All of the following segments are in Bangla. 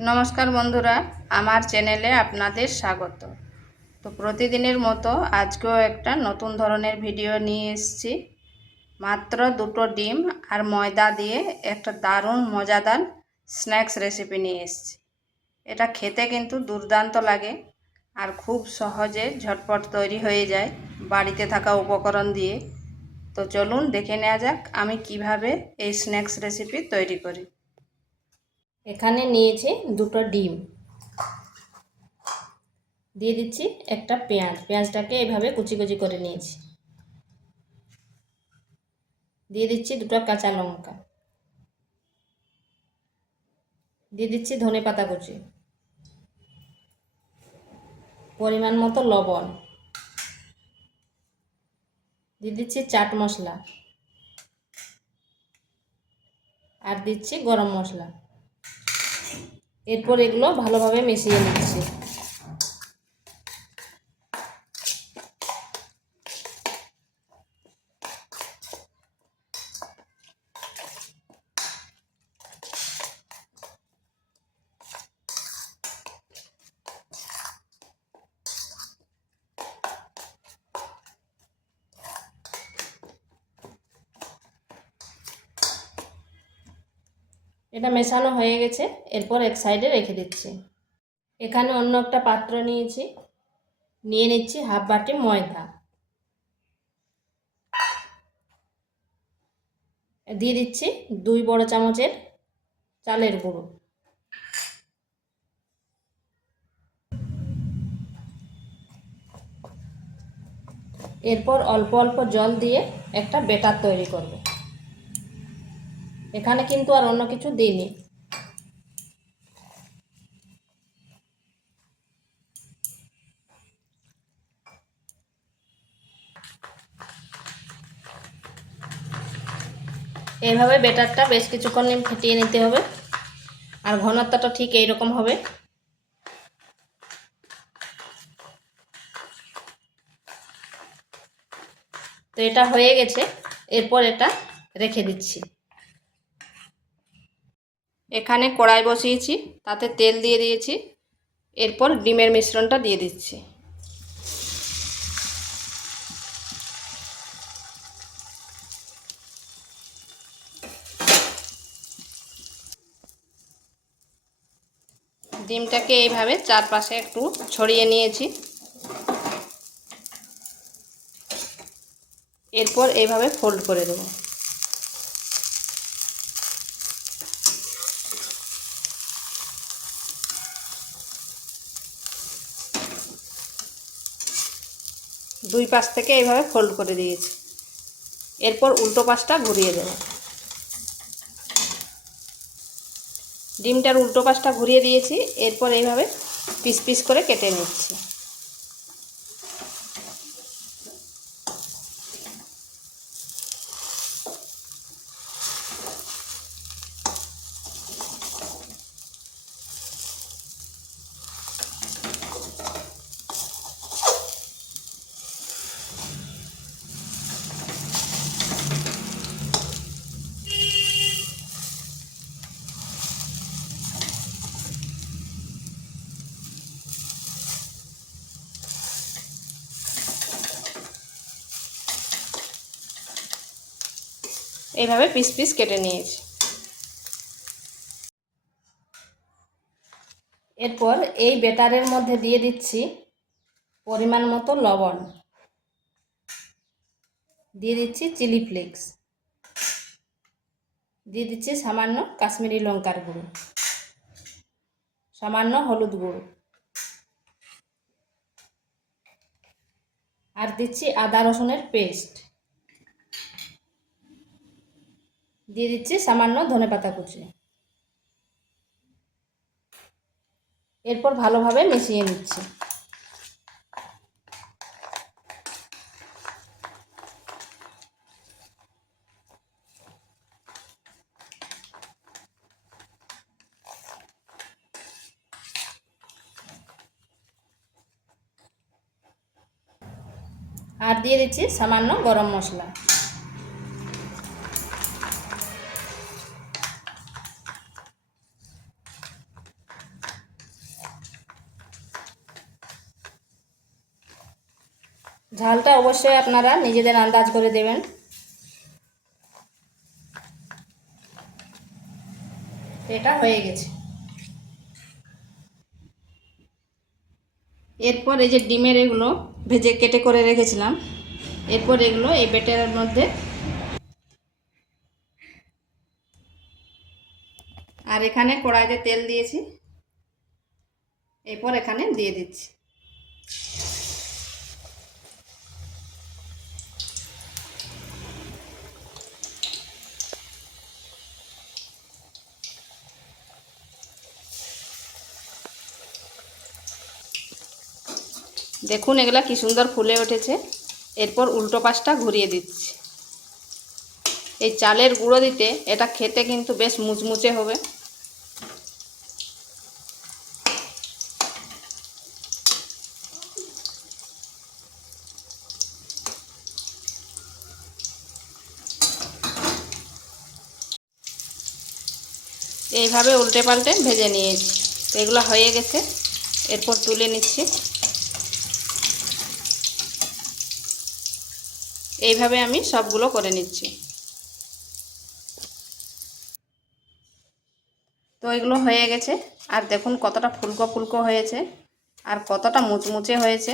নমস্কার বন্ধুরা, আমার চ্যানেলে আপনাদের স্বাগত। তো প্রতিদিনের মতো আজকেও একটা নতুন ধরনের ভিডিও নিয়ে এসেছি। মাত্র দুটো ডিম আর ময়দা দিয়ে একটা দারুণ মজাদার স্ন্যাক্স রেসিপি নিয়ে এসেছি। এটা খেতে কিন্তু দুর্দান্ত লাগে আর খুব সহজে ঝটপট তৈরি হয়ে যায় বাড়িতে থাকা উপকরণ দিয়ে। তো চলুন দেখে নেওয়া যাক আমি কিভাবে এই স্ন্যাক্স রেসিপি তৈরি করি। এখানে নিয়েছি দুটো ডিম, দিয়ে দিচ্ছি একটা পেঁয়াজটাকে এইভাবে কুচি কুচি করে নিয়েছি। দিয়ে দিচ্ছি দুটো কাঁচা লঙ্কা, দিয়ে দিচ্ছি ধনেপাতা কুচি, পরিমাণ মতো লবণ, দিয়ে দিচ্ছি চাট মশলা আর দিচ্ছি গরম মশলা। এরপর এগুলো ভালোভাবে মিশিয়ে নিচ্ছি। এটা মেশানো হয়ে গেছে, এরপর এক সাইডে রেখে দিচ্ছি। এখানে অন্য একটা পাত্র নিয়েছি, নিয়ে নিচ্ছি হাফ বাটি ময়দা, দিয়ে দিচ্ছি 2 বড় চামচের চালের গুঁড়ো, এরপর অল্প অল্প জল দিয়ে একটা ব্যাটার তৈরি করব। এখানে কিন্তু আর অন্য কিছু দিইনি। এইভাবে ব্যাটারটা বেশ কিছুক্ষণ ফেটিয়ে নিতে হবে, আর ঘনত্বটা ঠিক এইরকম হবে। তো এটা হয়ে গেছে, এরপর এটা রেখে দিচ্ছি। এখানে কড়াই বসিয়েছি, তাতে তেল দিয়ে দিয়েছি, এরপর ডিমের মিশ্রণটা দিয়ে দিচ্ছি। ডিমটাকে এইভাবে চারপাশে একটু ছড়িয়ে নিয়েছি, এরপর এইভাবে ফোল্ড করে দেব। দুই পাশ থেকে এইভাবে ফোল্ড করে দিয়েছি, এরপর উল্টো পাশটা ঘুরিয়ে দেব। ডিমটার উল্টো পাশটা ঘুরিয়ে দিয়েছি, এরপর এইভাবে পিস পিস করে কেটে নিচ্ছি। এইভাবে পিস পিস কেটে নিয়েছি। এরপর এই ব্যাটারের মধ্যে দিয়ে দিচ্ছি পরিমাণ মতো লবণ, দিয়ে দিচ্ছি চিলি ফ্লেক্স, দিয়ে দিচ্ছি সামান্য কাশ্মীরি লঙ্কার গুঁড়ো, সামান্য হলুদ গুঁড়ো, আর দিচ্ছি আদা রসুনের পেস্ট, দিয়ে দিচ্ছি সামান্য ধনেপাতা কুচি। এরপর ভালোভাবে মিশিয়ে নিচ্ছি। আর দিয়ে দিচ্ছি সামান্য গরম মশলা। ঝালটা অবশ্যই আপনারা নিজেদের আন্দাজ করে দেবেন। এটা হয়ে গেছে। এরপর এই যে ডিমের এগুলো ভেজে কেটে করে রেখেছিলাম, এরপর এগুলো এই ব্যাটারের মধ্যে, আর এখানে কড়াইতে তেল দিয়েছি, এরপর এখানে দিয়ে দিচ্ছি। দেখুন এগুলা কি সুন্দর ফুলে উঠেছে। এরপর উল্টো পাশটা ঘুরিয়ে দিচ্ছি। এই চালের গুঁড়ো দিতে এটা খেতে কিন্তু বেশ মুচমুচে হবে। এইভাবে উল্টে পাল্টে ভেজে নিয়েছি। এগুলো হয়ে গেছে, এরপর তুলে নিচ্ছি। এইভাবে আমি সবগুলো করে নিচ্ছি। তো এগুলো হয়ে গেছে, আর দেখুন কতটা ফুলকো ফুলকো হয়েছে আর কতটা মুচমুচে হয়েছে।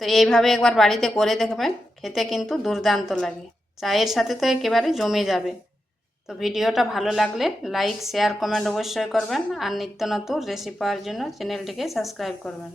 তো এইভাবে একবার বাড়িতে করে দেখবেন, খেতে কিন্তু দুর্দান্ত লাগে। চায়ের সাথে তো একেবারে জমে যাবে। তো ভিডিওটা ভালো লাগলে লাইক শেয়ার কমেন্ট অবশ্যই করবেন, আর নিত্য নতুন রেসিপি পাওয়ার জন্য চ্যানেলটিকে সাবস্ক্রাইব করবেন।